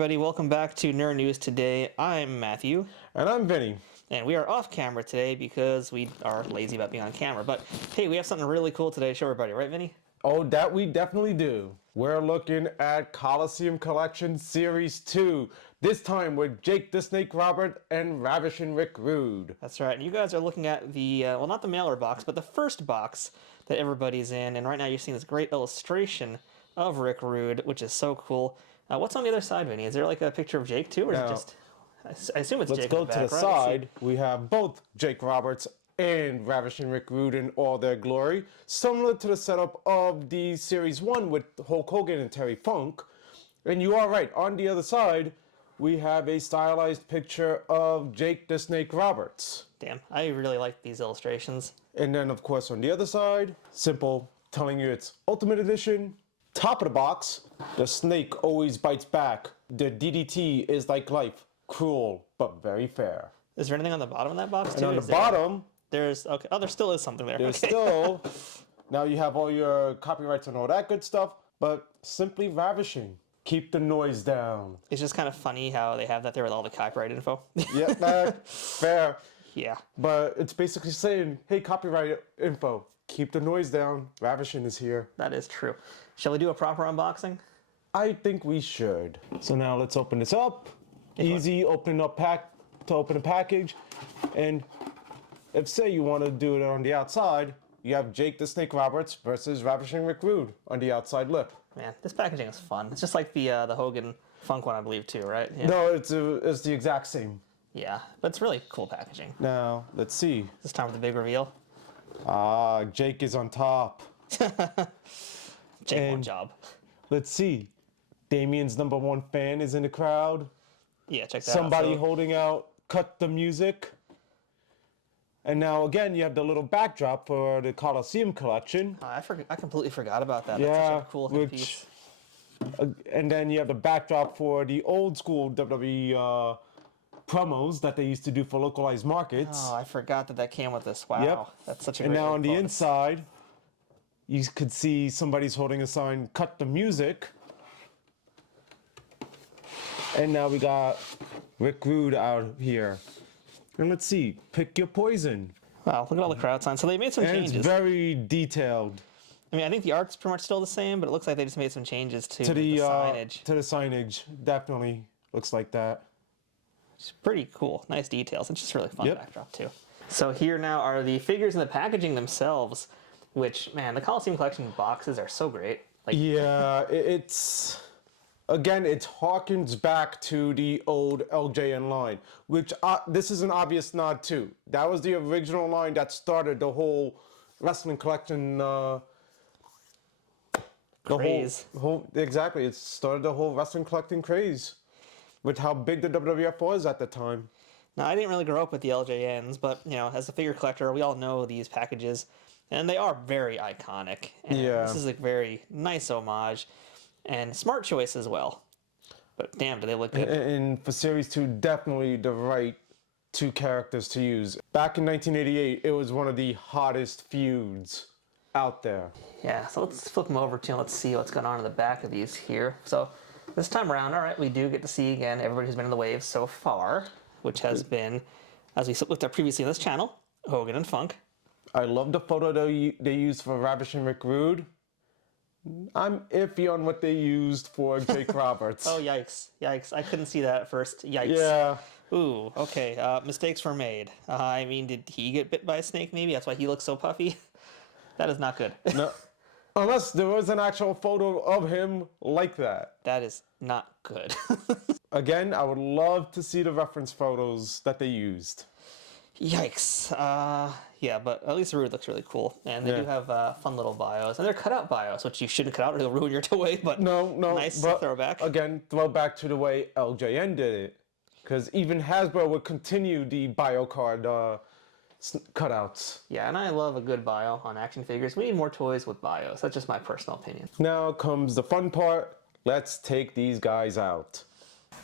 everybody, welcome back to Nerd News Today. I'm Matthew. And I'm Vinny. And we are off camera today because we are lazy about being on camera. But hey, we have something really cool today to show everybody, right, Vinny? Oh, that we definitely do. We're looking at Coliseum Collection Series 2. This time with Jake the Snake Robert and Ravishing Rick Rude. That's right. And you guys are looking at the, well, not the mailer box, but the first box that everybody's in. And right now you're seeing this great illustration of Rick Rude, which is so cool. What's on the other side, Vinny? Is there like a picture of Jake too, or is it just... I assume it's Jake. Let's go to the side. We have both Jake Roberts and Ravishing Rick Rude in all their glory. Similar to the setup of the Series 1 with Hulk Hogan and Terry Funk. And you are right. On the other side, we have a stylized picture of Jake the Snake Roberts. Damn, I really like these illustrations. And then, of course, on the other side, simple, telling you it's Ultimate Edition. Top of the box, the snake always bites back. The DDT is like life, cruel but very fair. Is there anything on the bottom of that box too? And on the bottom, there's okay. Oh, there still is something there. There's okay. still. Now you have all your copyrights and all that good stuff, but simply ravishing. Keep the noise down. It's just kind of funny how they have that there with all the copyright info. Yeah, fair. Yeah. But it's basically saying, hey, copyright info, keep the noise down. Ravishing is here. That is true. Shall we do a proper unboxing? I think we should. So now let's open this up. Easy open a package. And if say you want to do it on the outside, you have Jake the Snake Roberts versus Ravishing Rick Rude on the outside lip. Man, this packaging is fun. It's just like the Hogan Funk one, I believe, too, right? Yeah. No, it's the exact same. Yeah, but it's really cool packaging. Now, let's see. This time with the big reveal. Ah, Jake is on top. Jake, one job. Let's see. Damian's #1 fan is in the crowd. Yeah, check that Somebody out. holding out Cut the Music. And now again, you have the little backdrop for the Coliseum collection. I completely forgot about that. Yeah, that's such a cool hit piece. And then you have the backdrop for the old school WWE promos that they used to do for localized markets. Oh, I forgot that came with this. Wow, Yep. That's such a And great now on the bonus. inside, you could see somebody's holding a sign, Cut the Music. And now we got Rick Rude out here. And let's see, pick your poison. Wow, look at all the crowd signs. So they made some And changes. it's very detailed. I mean, I think the art's pretty much still the same, but it looks like they just made some changes to the signage. To the signage, definitely looks like that. It's pretty cool. Nice details. It's just really fun Yep. backdrop, too. So here now are the figures and the packaging themselves, which, man, the Coliseum Collection boxes are so great. Like, Yeah, it's... Again, it harkens back to the old LJN line, which this is an obvious nod to. That was the original line that started the whole wrestling collection. Craze. Exactly, it started the whole wrestling collecting craze, with how big the WWF was at the time. Now, I didn't really grow up with the LJNs, but, you know, as a figure collector, we all know these packages, and they are very iconic. And Yeah. This is a very nice homage. And smart choice as well. But damn, do they look good. And for Series 2, definitely the right two characters to use. Back in 1988, it was one of the hottest feuds out there. Yeah, so let's flip them over to and let's see what's going on in the back of these here. So this time around, all right, we do get to see again everybody who's been in the waves so far, which has been, as we looked at previously on this channel, Hogan and Funk. I love the photo they used for Ravishing Rick Rude. I'm iffy on what they used for Jake Roberts. Oh, yikes. Yikes. I couldn't see that at first. Yikes. Yeah. Ooh, okay. Mistakes were made. I mean, did he get bit by a snake maybe? That's why he looks so puffy? That is not good. No, unless there was an actual photo of him like that. That is not good. Again, I would love to see the reference photos that they used. Yikes. Yeah, but at least the Rude looks really cool. And they Yeah. do have fun little bios. And they're cutout bios, which you shouldn't cut out or they'll ruin your toy, but No, nice but throwback. Again, throwback to the way LJN did it. Because even Hasbro would continue the bio card cutouts. Yeah, and I love a good bio on action figures. We need more toys with bios. That's just my personal opinion. Now comes the fun part. Let's take these guys out.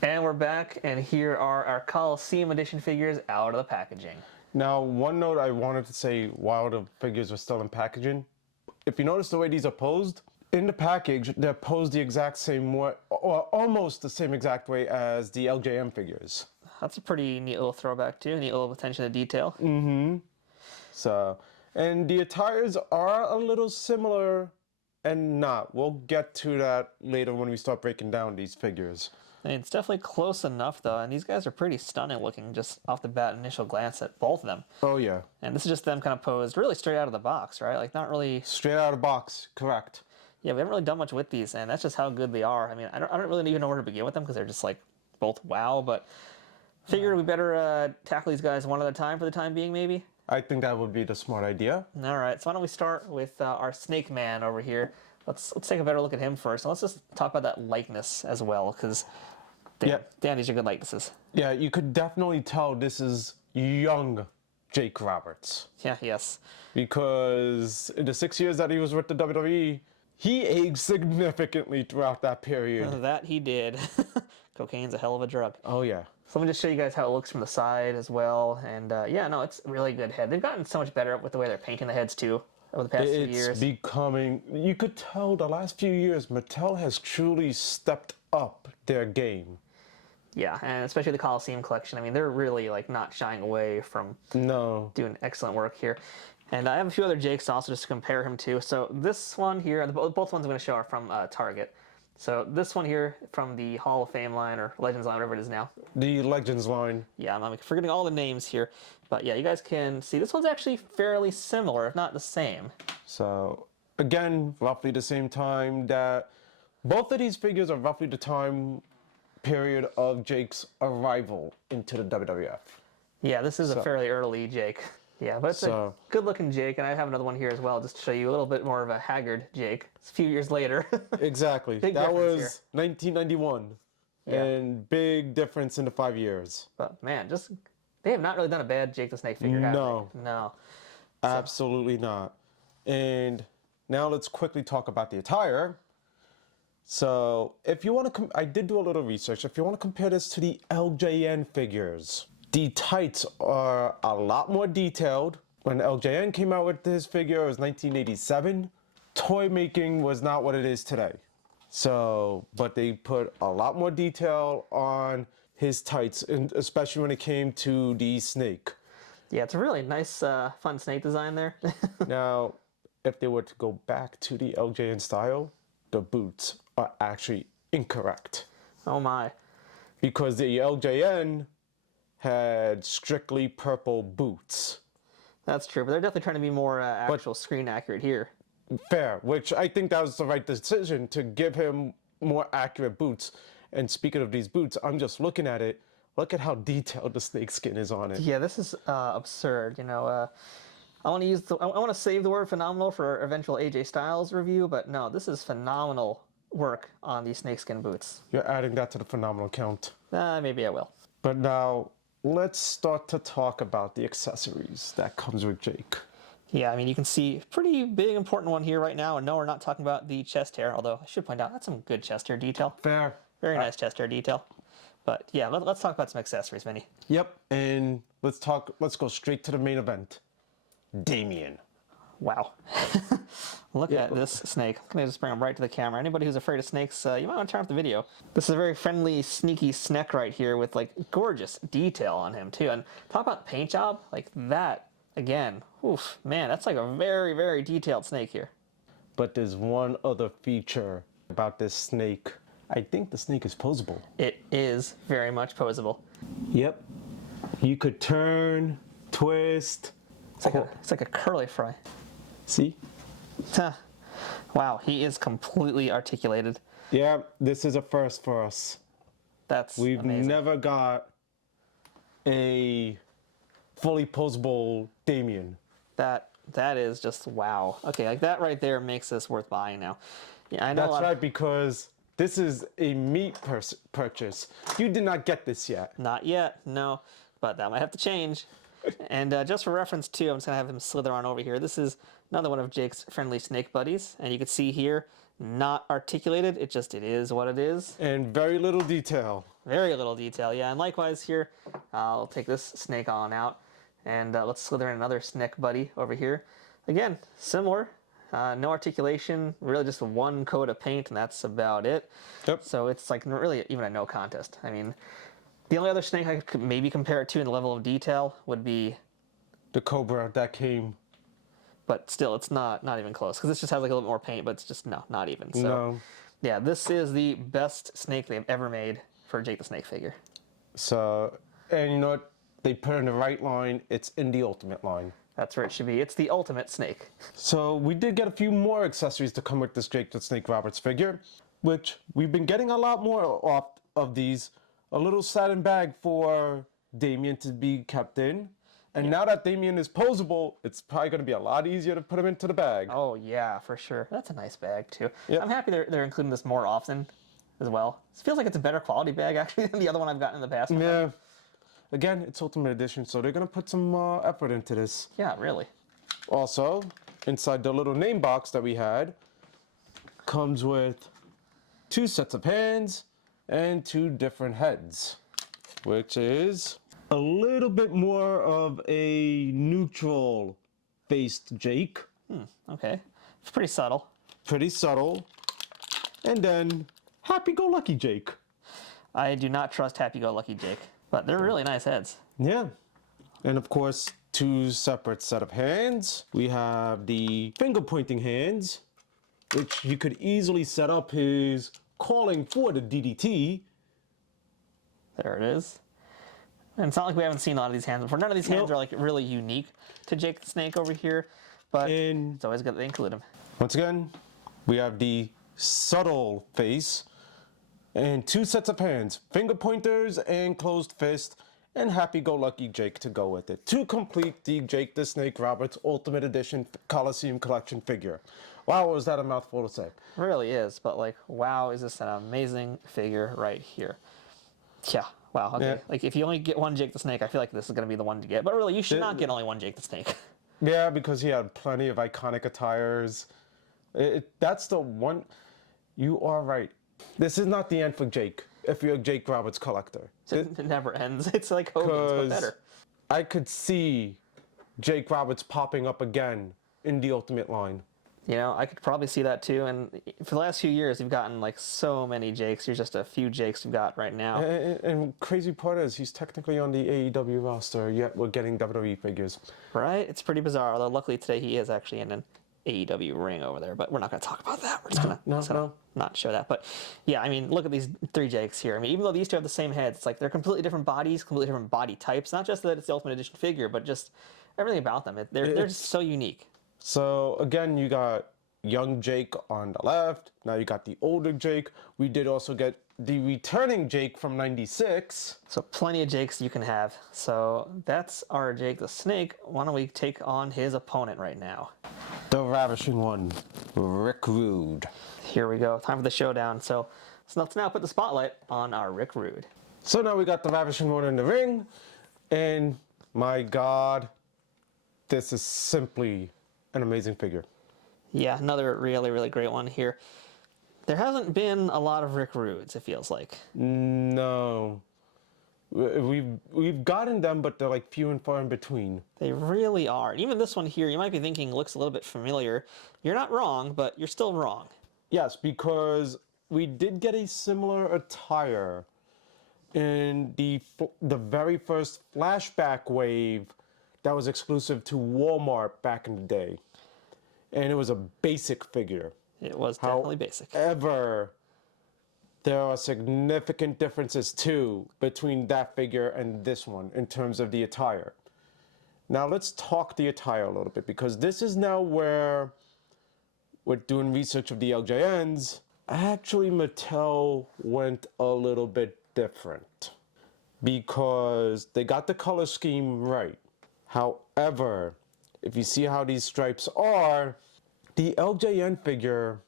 And we're back, and here are our Coliseum Edition figures out of the packaging. Now, one note I wanted to say while the figures are still in packaging. If you notice the way these are posed, in the package, they're posed the exact same way, or almost the same exact way as the LJM figures. That's a pretty neat little throwback too. Neat little attention to detail. So, and the attires are a little similar and not. We'll get to that later when we start breaking down these figures. I mean, it's definitely close enough though, and these guys are pretty stunning looking just off the bat initial glance at both of them. Oh yeah. And this is just them kind of posed really straight out of the box, right? Like not really. Straight out of the box, correct. Yeah, we haven't really done much with these, and that's just how good they are. I mean, I don't really even know where to begin with them because they're just like both wow. But figured we better tackle these guys one at a time for the time being, maybe. I think that would be the smart idea. All right, so why don't we start with our Snake Man over here? Let's take a better look at him first, and let's just talk about that likeness as well, because damn, these are good likenesses. Yeah, you could definitely tell this is young Jake Roberts. Yeah, yes. Because in the 6 years that he was with the WWE, he aged significantly throughout that period. That he did. Cocaine's a hell of a drug. Oh yeah. So let me just show you guys how it looks from the side as well. And yeah, no, it's a really good head. They've gotten so much better with the way they're painting the heads too over the past few years. It's becoming, you could tell the last few years, Mattel has truly stepped up their game. Yeah, and especially the Coliseum collection. I mean, they're really like not shying away from doing excellent work here. And I have a few other Jakes also just to compare him to. So this one here, both ones I'm going to show are from Target. So this one here from the Hall of Fame line or Legends line, whatever it is now. The Legends line. Yeah, I'm forgetting all the names here. But yeah, you guys can see this one's actually fairly similar, if not the same. So again, roughly the same time that both of these figures are roughly the time period of Jake's arrival into the WWF. Yeah, this is a fairly early Jake. Yeah, but it's a good-looking Jake, and I have another one here as well, just to show you a little bit more of a haggard Jake. It's a few years later. Exactly. That was 1991, and big difference in the 5 years. But man, they have not really done a bad Jake the Snake figure, have they? No. Absolutely not. And now let's quickly talk about the attire. So if you want to, I did do a little research. If you want to compare this to the LJN figures, the tights are a lot more detailed. When LJN came out with his figure, it was 1987. Toy making was not what it is today. So, but they put a lot more detail on his tights, and especially when it came to the snake. Yeah, it's a really nice, fun snake design there. Now, if they were to go back to the LJN style, the boots are actually incorrect. Oh my. Because the LJN had strictly purple boots. That's true, but they're definitely trying to be more actual screen accurate here. Fair, which I think that was the right decision to give him more accurate boots. And speaking of these boots, I'm just looking at it. Look at how detailed the snake skin is on it. Yeah, this is absurd. You know, I want to save the word phenomenal for our eventual AJ Styles review, but no, this is phenomenal work on these snakeskin boots. You're adding that to the phenomenal count. Maybe I will. But now, let's start to talk about the accessories that comes with Jake. Yeah, I mean, you can see pretty big, important one here right now. And no, we're not talking about the chest hair, although I should point out that's some good chest hair detail. Fair. Very nice chest hair detail. But yeah, let's talk about some accessories, Vinny. Yep, and let's go straight to the main event. Damian. Wow. Look at this snake. I'm going to just bring him right to the camera. Anybody who's afraid of snakes, you might want to turn off the video. This is a very friendly, sneaky snake right here with like gorgeous detail on him too. And talk about paint job, like that again. Oof, man, that's like a very, very detailed snake here. But there's one other feature about this snake. I think the snake is posable. It is very much posable. Yep. You could turn, twist. It's like a curly fry. See? Wow, he is completely articulated. Yeah, this is a first for us. That's We've amazing. never got a fully posable Damian. That is just wow. Okay, like that right there makes this worth buying now. Yeah, I know. That's right, because this is a meat purchase. You did not get this yet. Not yet, no, but that might have to change. And just for reference too, I'm just gonna have him slither on over here. This is another one of Jake's friendly snake buddies, and you can see here, not articulated. It is what it is. And very little detail. Very little detail, yeah. And likewise here, I'll take this snake on out, and let's slither in another snake buddy over here. Again, similar. No articulation, really just one coat of paint, and that's about it. Yep. So it's like really even a no contest. I mean, the only other snake I could maybe compare it to in the level of detail would be the Cobra that came. But still, it's not even close because this just has like a little bit more paint, but it's just not even. So, No. yeah, this is the best snake they've ever made for a Jake the Snake figure. So, and you know what? They put in the right line. It's in the ultimate line. That's where it should be. It's the ultimate snake. So we did get a few more accessories to come with this Jake the Snake Roberts figure, which we've been getting a lot more of these. A little satin bag for Damian to be kept in. And now that Damian is posable, it's probably going to be a lot easier to put him into the bag. Oh, yeah, for sure. That's a nice bag, too. Yep. I'm happy they're including this more often as well. It feels like it's a better quality bag, actually, than the other one I've gotten in the past. Yeah. Again, it's Ultimate Edition, so they're going to put some effort into this. Yeah, really. Also, inside the little name box that we had, comes with 2 sets of hands and 2 different heads, which is a little bit more of a neutral faced Jake. Okay. It's pretty subtle. Pretty subtle. And then happy-go-lucky Jake. I do not trust Happy-Go-Lucky Jake, but they're really nice heads. Yeah. And of course, 2 separate set of hands. We have the finger-pointing hands, which you could easily set up his calling for the DDT. There it is. And it's not like we haven't seen a lot of these hands before. None of these hands are like really unique to Jake the Snake over here, but it's always good that they include them. Once again, we have the subtle face and 2 sets of hands, finger pointers and closed fist, and happy-go-lucky Jake to go with it, to complete the Jake the Snake Roberts Ultimate Edition Coliseum Collection figure. Wow, was that a mouthful to say? It really is, but like, wow, is this an amazing figure right here. Yeah, wow, okay. Yeah. Like, if you only get one Jake the Snake, I feel like this is going to be the one to get. But really, you should not get only one Jake the Snake. Yeah, because he had plenty of iconic attires. That's the one. You are right. This is not the end for Jake, if you're a Jake Roberts collector. It never ends. It's like Hogan's, but better. I could see Jake Roberts popping up again in the Ultimate line. You know, I could probably see that too. And for the last few years, you've gotten like so many Jakes. You're just a few Jakes you've got right now. And crazy part is he's technically on the AEW roster, yet we're getting WWE figures. Right? It's pretty bizarre. Although luckily today he is actually in an AEW ring over there. But we're not going to talk about that. We're just going to not show that. But yeah, I mean, look at these 3 Jakes here. I mean, even though these 2 have the same heads, it's like they're completely different bodies, completely different body types. Not just that it's the Ultimate Edition figure, but just everything about them. They're just so unique. So again, you got young Jake on the left. Now you got the older Jake. We did also get the returning Jake from '96. So plenty of Jakes you can have. So that's our Jake the Snake. Why don't we take on his opponent right now? The Ravishing One, Rick Rude. Here we go. Time for the showdown. So let's now put the spotlight on our Rick Rude. So now we got the Ravishing One in the ring. And my God, this is simply an amazing figure. Yeah, another really, really great one here. There hasn't been a lot of Rick Rudes, it feels like. No. We've gotten them, but they're like few and far in between. They really are. And even this one here, you might be thinking looks a little bit familiar. You're not wrong, but you're still wrong. Yes, because we did get a similar attire in the very first flashback wave that was exclusive to Walmart back in the day. And it was a basic figure. It was definitely basic. However, there are significant differences too between that figure and this one in terms of the attire. Now let's talk the attire a little bit, because this is now where, with doing research of the LJNs, actually Mattel went a little bit different, because they got the color scheme right. However, if you see how these stripes are, the LJN figure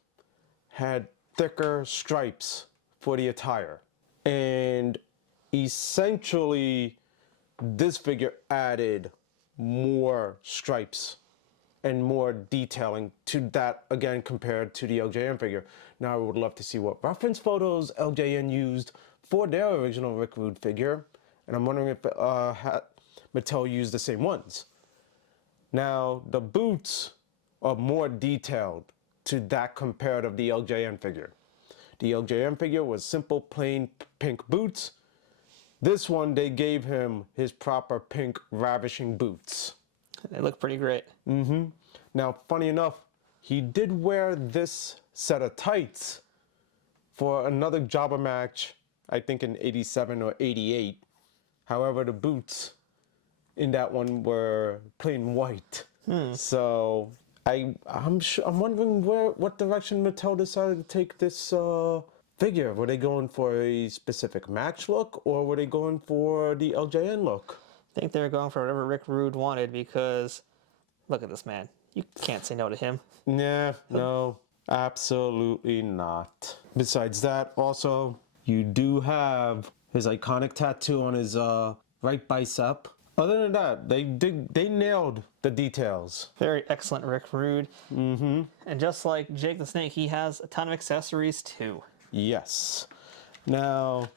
had thicker stripes for the attire. And essentially, this figure added more stripes and more detailing to that, again, compared to the LJN figure. Now, I would love to see what reference photos LJN used for their original Rick Rude figure. And I'm wondering if Mattel used the same ones. Now, the boots are more detailed to that compared of the LJN figure. The LJN figure was simple, plain pink boots. This one, they gave him his proper pink Ravishing boots. They look pretty great. Now, funny enough, he did wear this set of tights for another jobber match, I think in 87 or 88. However, the boots in that one were plain white. So I'm wondering what direction Mattel decided to take this figure. Were they going for a specific match look, or were they going for the LJN look? I think they're going for whatever Rick Rude wanted, because look at this man. You can't say no to him. Nah, no, absolutely not. Besides that, also, you do have his iconic tattoo on his right bicep. Other than that, they nailed the details. Very excellent Rick Rude. And just like Jake the Snake, he has a ton of accessories too. Yes. Now,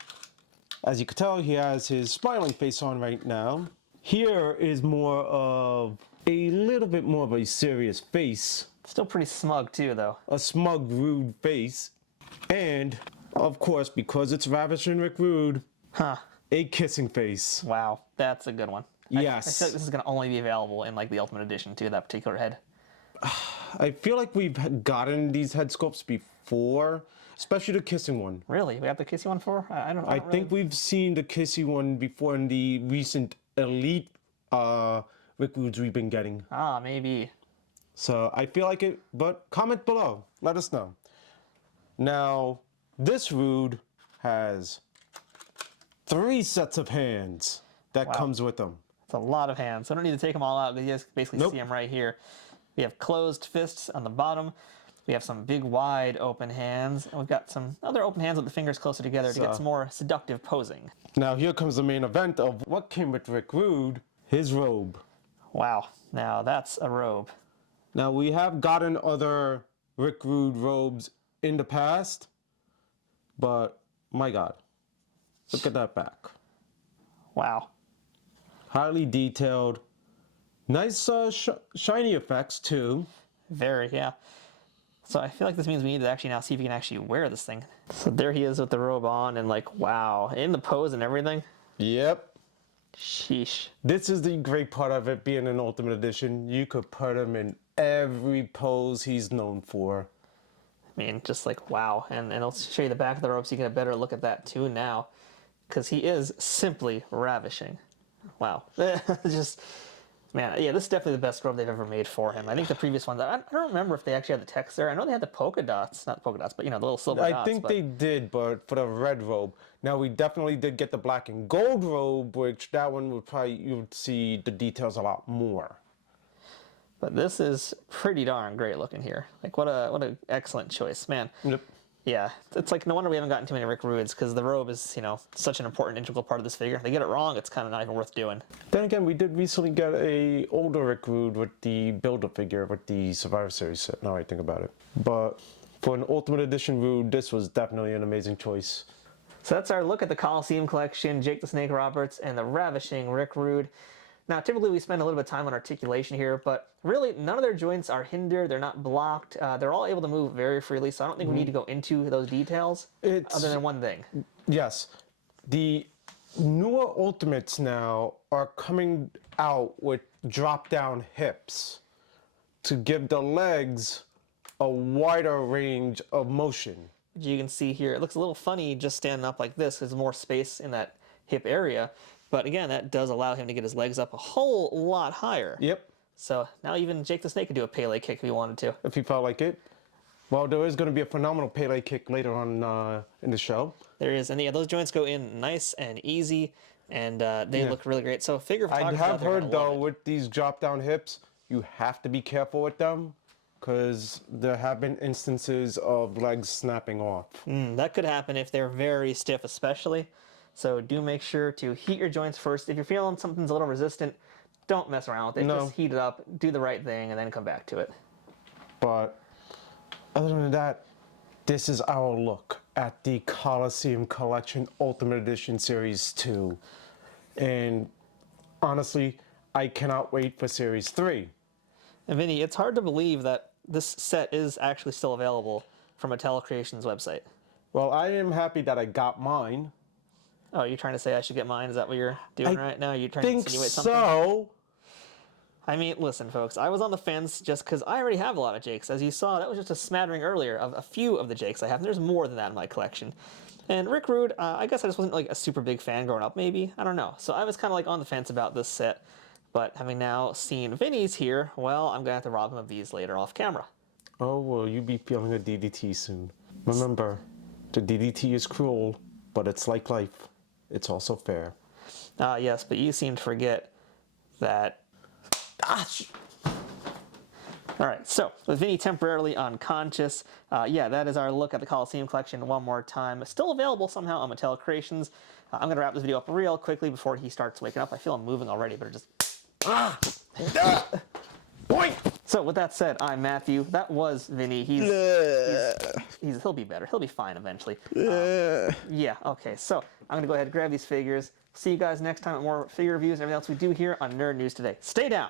as you can tell, he has his smiling face on right now. Here is more of a little bit more of a serious face. Still pretty smug too, though. A smug, rude face. And, of course, because it's Ravishing Rick Rude, a kissing face. Wow, that's a good one. Yes. I feel like this is going to only be available in like the Ultimate Edition too, that particular head. I feel like we've gotten these head sculpts before, especially the kissing one. Really? We have the kissy one for? I think we've seen the kissy one before in the recent Elite Rick Rudes we've been getting. Ah, maybe. So I feel like it, but comment below. Let us know. Now, this Rude has 3 sets of hands that comes with them. It's a lot of hands. I don't need to take them all out, because you guys basically see them right here. We have closed fists on the bottom. We have some big, wide open hands. And we've got some other open hands with the fingers closer together to get some more seductive posing. Now here comes the main event of what came with Rick Rude, his robe. Wow, now that's a robe. Now we have gotten other Rick Rude robes in the past, but my God, look at that back. Wow. Highly detailed. Nice shiny effects too. Very, yeah. So I feel like this means we need to actually now see if we can actually wear this thing. So there he is with the robe on, and like, wow, in the pose and everything. Yep. Sheesh. This is the great part of it being an Ultimate Edition. You could put him in every pose he's known for. I mean, just like, wow. And I'll show you the back of the robe so you get a better look at that too now. Because he is simply ravishing. Wow. Just, man, yeah, this is definitely the best robe they've ever made for him. I think the previous ones, I don't remember if they actually had the text there. I know they had the polka dots, not polka dots, but you know, the little silver dots. I think they did, but for the red robe. Now we definitely did get the black and gold robe, which that one would probably, you would see the details a lot more. But this is pretty darn great looking here. Like, what a excellent choice, man. Yep. Yeah, it's like no wonder we haven't gotten too many Rick Rudes, because the robe is, you know, such an important integral part of this figure. If they get it wrong, it's kind of not even worth doing. Then again, we did recently get a older Rick Rude with the Build-Up figure with the Survivor Series set, now I think about it. But for an Ultimate Edition Rude, this was definitely an amazing choice. So that's our look at the Coliseum collection, Jake the Snake Roberts, and the Ravishing Rick Rude. Now, typically we spend a little bit of time on articulation here, but really none of their joints are hindered. They're not blocked. They're all able to move very freely, so I don't think we need to go into those details other than one thing. Yes. The newer Ultimates now are coming out with drop-down hips to give the legs a wider range of motion. You can see here, it looks a little funny just standing up like this. There's more space in that hip area. But again, that does allow him to get his legs up a whole lot higher. Yep. So now even Jake the Snake could do a Pele kick if he wanted to. If he felt like it. Well, there is going to be a phenomenal Pele kick later on in the show. There is. And yeah, those joints go in nice and easy, and they look really great. So figure photographers I have out there are heard, gonna love though, it. with these drop-down hips, you have to be careful with them, because there have been instances of legs snapping off. That could happen if they're very stiff especially. So do make sure to heat your joints first. If you're feeling something's a little resistant, don't mess around with it. No. Just heat it up, do the right thing, and then come back to it. But other than that, this is our look at the Coliseum Collection Ultimate Edition Series 2. And honestly, I cannot wait for Series 3. And Vinny, it's hard to believe that this set is actually still available from Articulation's website. Well, I am happy that I got mine. Oh, you're trying to say I should get mine? Is that what you're doing right now? You're trying to Think insinuate something? so. I mean, listen, folks, I was on the fence just because I already have a lot of Jakes. As you saw, that was just a smattering earlier of a few of the Jakes I have, and there's more than that in my collection. And Rick Rude, I guess I just wasn't like a super big fan growing up, maybe. I don't know. So I was kind of like on the fence about this set. But having now seen Vinny's here, well, I'm going to have to rob him of these later off camera. Oh, well, you be feeling a DDT soon. Remember, the DDT is cruel, but it's like life. It's also fair. Yes, but you seem to forget that... All right, so with Vinny temporarily unconscious, yeah, that is our look at the Coliseum collection one more time. Still available somehow on Mattel Creations. I'm going to wrap this video up real quickly before he starts waking up. I feel I'm moving already, but it just... So with that said, I'm Matthew. That was Vinny. He'll be better. He'll be fine eventually. Yeah, okay. So I'm going to go ahead and grab these figures. See you guys next time with more figure reviews and everything else we do here on Nerd News Today. Stay down.